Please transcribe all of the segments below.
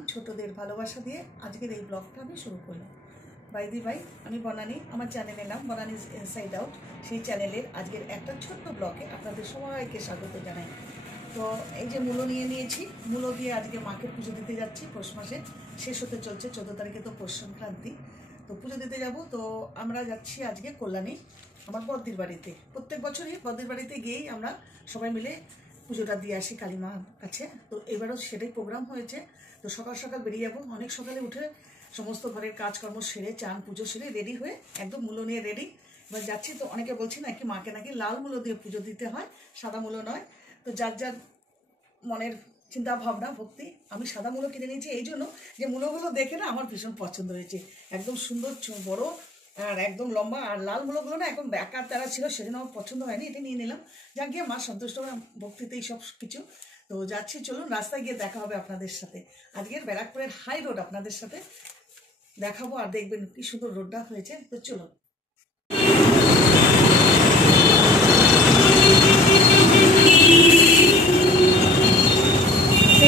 প্রণাম, ছোটদের ভালোবাসা দিয়ে আজকের এই ব্লগটা আমি শুরু করলাম। ভাই আমি বনানী, আমার চ্যানেলের নাম বনানী ইনসাইড আউট। সেই চ্যানেলের আজকের একটা ছোট্ট ব্লগে আপনাদের সবাইকে স্বাগত জানাই। তো এই যে মূলো নিয়ে নিয়েছি, মূলো দিয়ে আজকে মাকে পুজো দিতে যাচ্ছি। পৌষ মাসে শেষ হতে চলছে, 14 তারিখে তো পৌষ সংক্রান্তি। তো পুজো দিতে যাব। তো আমরা যাচ্ছি আজকে কল্যাণী, আমার বদ্দির বাড়িতে। প্রত্যেক বছরই বদ্দির বাড়িতে গিয়েই আমরা সবাই মিলে পুজোটা দিয়ে আসি কালী মার কাছে। তো এবারও সেটাই প্রোগ্রাম হয়েছে। তো সকাল সকাল বেরিয়ে যাবো, অনেক সকালে উঠে সমস্ত ঘরের কাজকর্ম সেরে, চান পুজো সেরে রেডি হয়ে একদম মূলো নিয়ে রেডি এবার যাচ্ছি। তো অনেকে বলছি নাকি মাকে নাকি লাল মূলো দিয়ে পুজো দিতে হয়, সাদা মূলো নয়। তো যার যার মনের চিন্তা ভাবনা ভক্তি। আমি সাদা মূলো কিনে নিয়েছি এই জন্য যে মূলোগুলো দেখে না আমার ভীষণ পছন্দ হয়েছে, একদম সুন্দর বড় আর একদম লম্বা। আর লাল মূলোগুলো না এখন বেকার তারা ছিল, সেজন্য আমার পছন্দ হয়নি, এটা নিয়ে নিলাম। যা গিয়ে মা সন্তুষ্ট হবে ভক্তিতে এই সব কিছু। তো যাচ্ছি, চলুন রাস্তায় গিয়ে দেখা হবে আপনাদের সাথে। আজকের ব্যারাকপুরের হাই রোড আপনাদের সাথে দেখাবো, আর দেখবেন কি সুন্দর রোডটা হয়েছে। তো চলুন।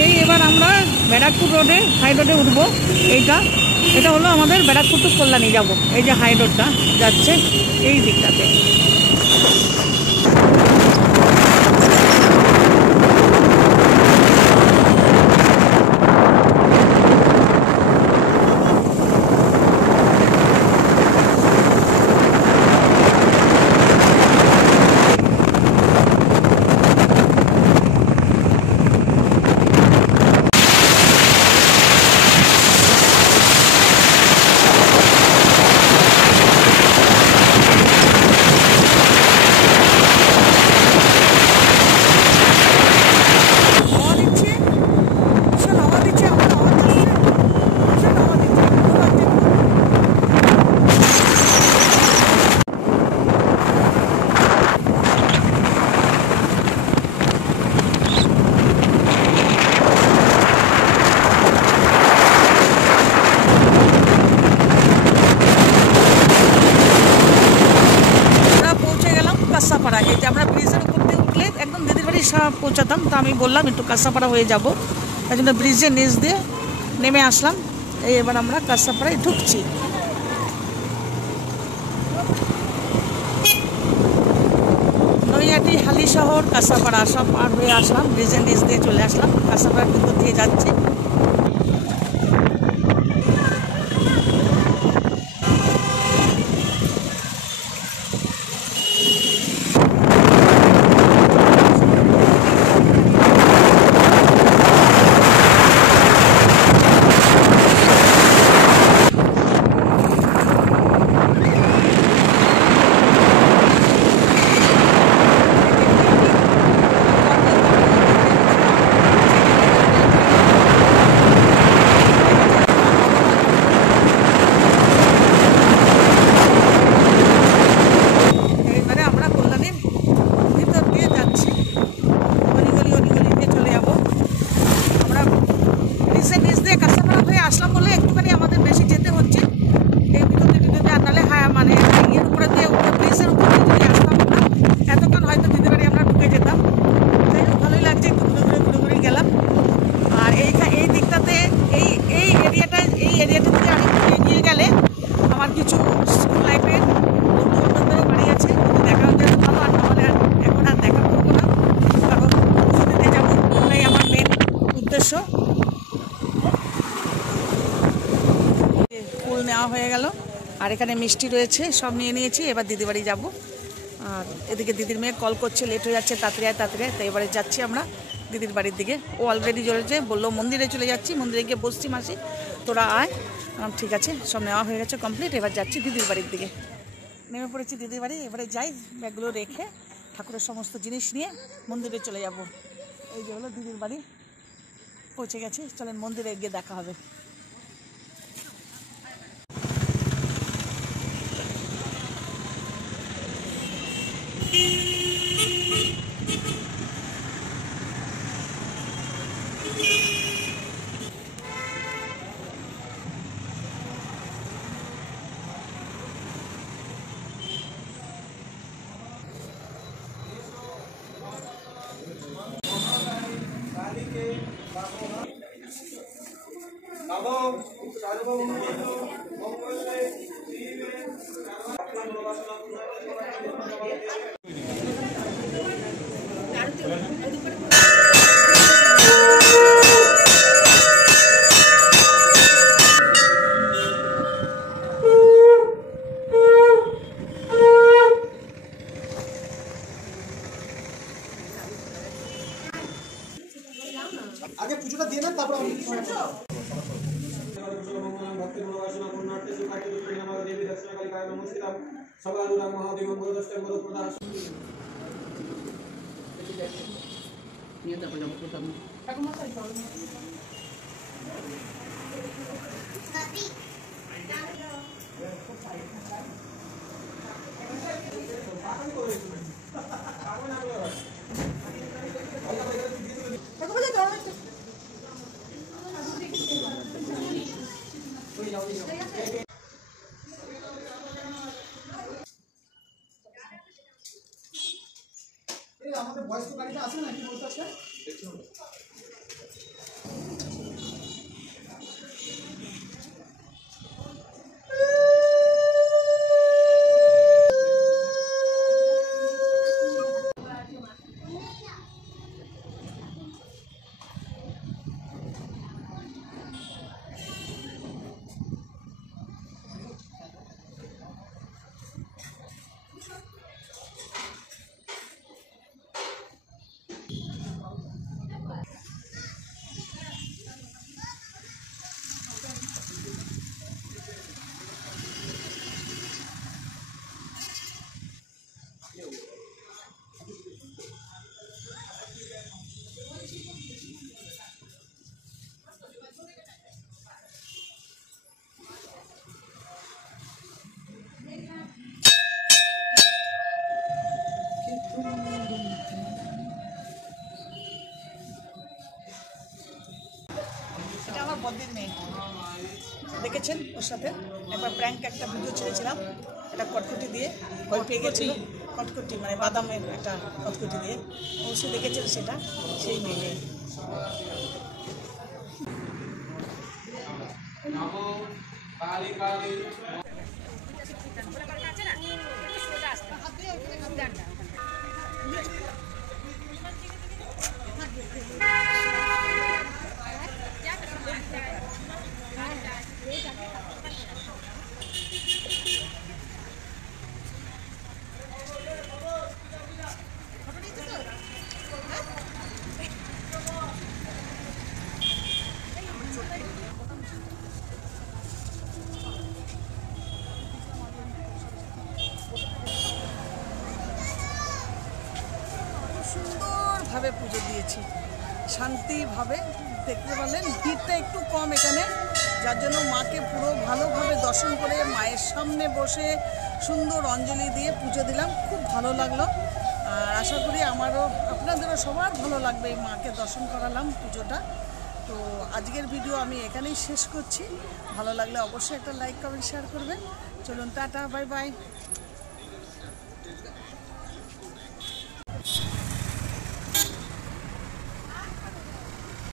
এই এবার আমরা ব্যারাকপুর রোডে হাই রোডে উঠবো। এটা হলো আমাদের ব্যারাকপুর টু কল্যাণী যাব। এই যে হাই রোডটা যাচ্ছে এই দিকটাতে। কাঁসাপাড়া, এই যে আমরা ব্রিজের উপর দিয়ে উঠলে একদম দিদির বাড়ি পৌঁছাতাম। তো আমি বললাম একটু কাঁসাপাড়া হয়ে যাব, তাই জন্য ব্রিজের নিচ দিয়ে নেমে আসলাম। এই এবার আমরা কাঁসাপাড়ায় ঢুকছি। নৈহাটি, হালিশহর, কাঁসাপাড়া সব পার হয়ে আসলাম, ব্রিজের নিচ দিয়ে চলে আসলাম। কাঁসাপাড়ার ভিতর দিয়ে যাচ্ছি। আসলাম বলে একটুখানি আমাদের বেশি যেতে হচ্ছে এই ভিতরে আর নাহলে হ্যাঁ মানে এর উপরে দিয়ে ব্রিজের উপরে যদি আসতাম এতক্ষণ হয়তো যেতে পারি আমরা ঢুকে যেতাম। যাই হোক ভালোই লাগছে, একটু ঘুরে ঘুরে গেলাম। আর এই দিকটাতে এই এরিয়াটা থেকে আমি এগিয়ে গেলে আমার কিছু স্কুল লাইফের বন্ধু বান্ধবদেরও বাড়ি আছে, দেখা হতে ভালো। আর নাহলে এখন আর দেখা করবো না, কারণ পুজো দিতে যাবো, ওটাই আমার মেন উদ্দেশ্য। ফুল নেওয়া হয়ে গেল, আর এখানে মিষ্টি রয়েছে, সব নিয়ে নিয়েছি। এবার দিদি বাড়ি যাবো। আর এদিকে দিদির মেয়ে কল করছে, লেট হয়ে যাচ্ছে, তাড়াতাড়ি আয়। তো এবারে যাচ্ছি আমরা দিদির বাড়ির দিকে। ও অলরেডি চলেছে, বললো মন্দিরে চলে যাচ্ছি, মন্দিরে গিয়ে বসছি, মাসি তোরা আয়। ঠিক আছে, সব নেওয়া হয়ে গেছে কমপ্লিট। এবার যাচ্ছি দিদির বাড়ির দিকে। নেমে পড়েছি দিদির বাড়ি। এবারে যাই, ব্যাগগুলো রেখে ঠাকুরের সমস্ত জিনিস নিয়ে মন্দিরে চলে যাব। এই যে হলো দিদির বাড়ি, পৌঁছে গেছি। চলেন মন্দিরে গিয়ে দেখা হবে। আগে পুজোটা দিয়ে না তারপর আমি আমাদের বয়স তো গাড়িটা আসে না কি বলতে আসছে এটা আমার বদ্দির মেয়ে দেখেছেন ওর সাথে একবার প্র্যাঙ্ক একটা ভিডিও ছেড়েছিলাম একটা কটকটি দিয়ে ভয় পেয়ে গেছিল কটকটি মানে বাদামের একটা কটকটি দিয়ে অবশ্যই দেখেছেন সেটা সেই মেয়ে সুন্দরভাবে পুজো দিয়েছি শান্তিভাবে দেখতে পারলেন ভিড়টা একটু কম এখানে যার জন্য মাকে পুরো ভালোভাবে দর্শন করে মায়ের সামনে বসে সুন্দর অঞ্জলি দিয়ে পুজো দিলাম খুব ভালো লাগলো আর আশা করি আমারও আপনাদেরও সবার ভালো লাগবে এই মাকে দর্শন করালাম পুজোটা তো আজকের ভিডিও আমি এখানেই শেষ করছি ভালো লাগলে অবশ্যই একটা লাইক কমেন্ট শেয়ার করবেন চলুন টাটা বাই বাই